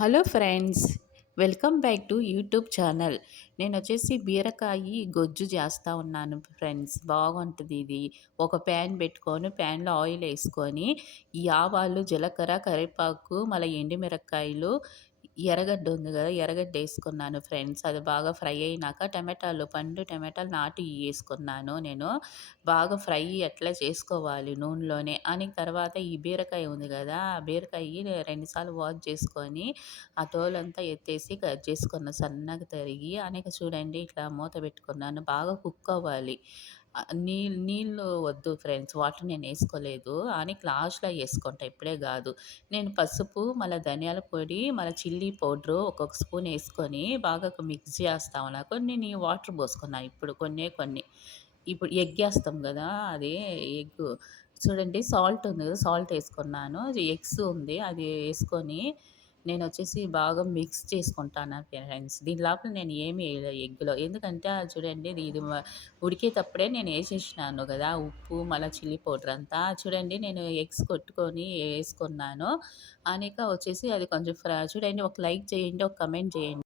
Hello friends, welcome back to YouTube channel. నేనొచ్చేసి బీరకాయి గొజ్జు చేస్తా ఉన్నాను ఫ్రెండ్స్. బాగుంటది ఇది. ఒక ప్యాన్ పెట్టుకొని, ప్యాన్‌లో ఆయిలేసుకొని, ఈ ఆవాలు, జీలకర్ర, కరివేపాకు, మళ్ళా ఎండుమిరపకాయలు, ఎర్రగడ్డ ఉంది గదా! ఎర్రగడ్డేసుకున్నాను ఫ్రెండ్స్. అది బాగా ఫ్రై అయినాక టమాటాలు, పండు టమాటాలు నాటియి యేసుకున్నాను నేను. బాగా ఫ్రై అట్లా చేసుకోవాలి నూనెలోనే. అని తర్వాత ఈ బీరకాయ ఉంది గదా! ఆ బీరకాయి 2 సార్లు వాష్ చేసుకొని, ఆ తోలంతా ఎత్తేసి కట్ చేసుకున్న సన్నగా తరిగి, అనేక చూడండి ఇట్లా మూత పెట్టుకున్నాను. బాగా కుక్ అవ్వాలి. నీళ్ళు వద్దు ఫ్రెండ్స్. వాటర్ నేనేసుకోలేదు. లాస్ట్‌లో యేసుకుంటా ఇప్పుడే గాదు. నేను పసుపు, మళ్ళా ధనియాల పొడి, మళ్ళా చిల్లీ పౌడరు ఒక్కొక్క స్పూన్ యేసుకొని బాగా మిక్స్ చేస్తా ఉన్నా. కొన్ని వాటర్ పోసుకున్నా ఇప్పుడు కొన్నే కొన్ని. ఇప్పుడు ఎగ్గేస్తాం గదా! అది ఎగ్గు చూడండి సాల్ట్ ఉంది గదా! సాల్ట్ యేసుకున్నాను. ఎగ్స్ ఉంది అది యేసుకొని నేనొచ్చేసి బాగా మిక్స్ చేసుకుంటాను ఫ్రెండ్స్. దీని లోపల నేను ఏమి ఎయలే ఎగ్‌లో. ఎందుకంటే చూడండి ఇది ఉడికేటప్పుడే నేను యేసేసినాను గదా! ఉప్పు మళ్ళా చిల్లీ పౌడర్ అంతా. చూడండి నేను ఎగ్స్ కొట్టుకొని యేసుకున్నాను. వచ్చేసి అది కొంచెం చూడండి ఒక లైక్ చేయండి, ఒక కమెంట్ చేయండి.